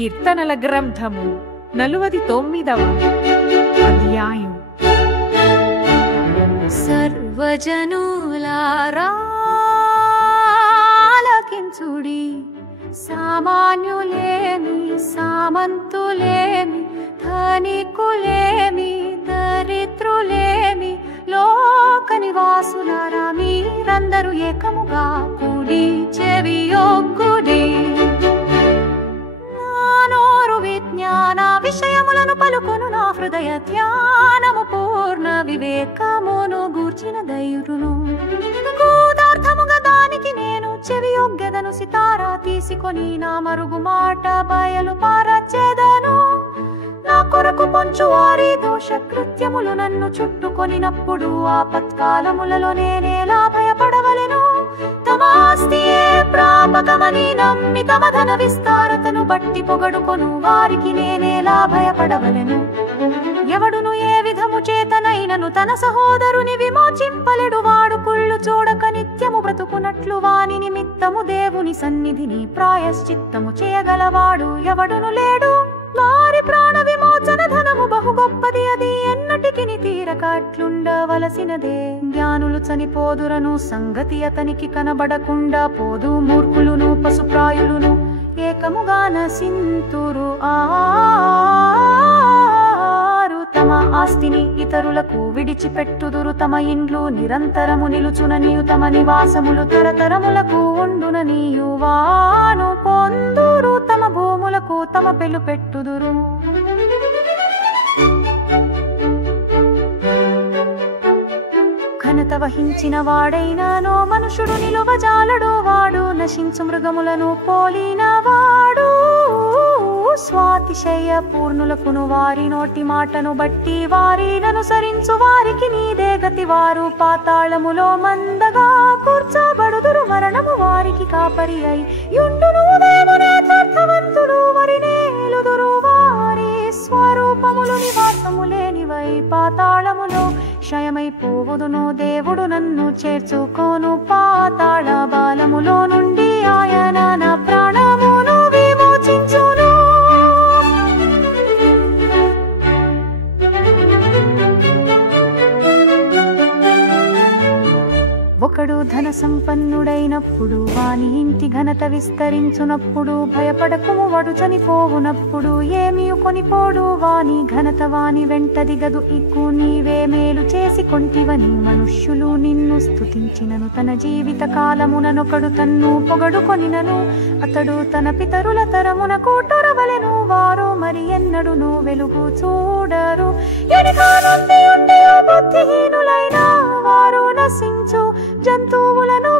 కీర్తనల గ్రంథము 49వ అధ్యాయం. సర్వజనులారా ఆలకించుడి, సామాన్యులేమి సామంతులేమి, ధనికులేమి దరిద్రులేమి, లోక నివాసులారా మీరందరూ ఏకముగా కూడి చెవియొగ్గుడి. విజ్ఞాన విషయములను పలుకొను నా హృదయ ధ్యానము పూర్ణ వివేకమును గూర్చిన ధైర్యును. గూఢార్థముగా దానికి నేను చెవియొగ్గెదను, సితారా తీసుకొని నా మరుగు మాట బయలు పారచెదను. నా కొరకు పొంచు వారి దోష కృత్యములు నన్ను చుట్టుకొనినప్పుడు ఆపత్కాలములలో నేనేలా భయపడవలెను? తమ ఆస్తియే ప్రాపకమని నమ్మి తమ ధన విస్తారతను బట్టి పొగడుకొను వారికి నేనేలా భయపడవలెను? ఎవడును ఏ విధము చేతనైనను తన సహోదరుని విమోచింపలేడు. వాడు కుళ్ళు చూడక నిత్యము బ్రతుకున్నట్లు వాని నిమిత్తము దేవుని సన్నిధిని ప్రాయశ్చిత్తము చేయగలవాడు ఎవడును లేడు. వారి ప్రాణ విమోచన ధనము బహు గొప్పది, అది ఎన్నటికి తీరక అట్లుండవలసినదే. జ్ఞానులు చనిపోదురను సంగతి అతనికి కనబడకుండా పోదు. మూర్ఖులును పశుప్రాయులును ఏకముగా నశింతురు. తమ ఆస్తిని ఇతరులకు విడిచిపెట్టుదురు. తమ ఇండ్లు నిరంతరము నిలుచుననియు తమ నివాసములు తరతరములకు ఉండుననియు వాను పొందురు. తమ భూములకు తమ పెళ్ళు పెట్టుదురు. ఘనత వహించిన వాడైనానో మనుషుడు నిలువజాలడు. వాడు నశించు మృగములను పోలిన వాడు. స్వాతిశయ పూర్ణులకును వారి నోటి మాటను బట్టి వారిననుసరించు వారికి నీదే గతి. వారు పాతాళములో మందగా కూర్చోబడుదురు. మరణము వారికి కాపరి అయి యుండును. యథార్థవంతులు వరినేలుదురు. వారి స్వరూపములు నివాసము లేనివై పాతాళములో క్షయమైపోవుదును. దేవుడు నన్ను చేర్చుకోను. పాతాళ బాలములో నుండి ఆయన నా ప్రాణమును విమోచించును. ఒకడు ధన సంపన్నుడైనప్పుడు వాని ఇంటి ఘనత విస్తరించునప్పుడు భయపడకుము. వడు చనిపోవునప్పుడు ఏమీ కొనిపోడు. వాని ఘనత వాని వెంట దిగదు. ఇక్కు నీవే మేలు చేసి కొంటివని మనుష్యులు నిన్ను స్తుతించినను తన జీవిత కాలముననొకడు తన్ను పొగడుకొనినను అతడు తన పితరుల తరమున కూటొరవలెను. వారు మరి ఎన్నడును వెలుగు చూడరు. బుద్ధిహీనులైన వారు నశించు జంతువులను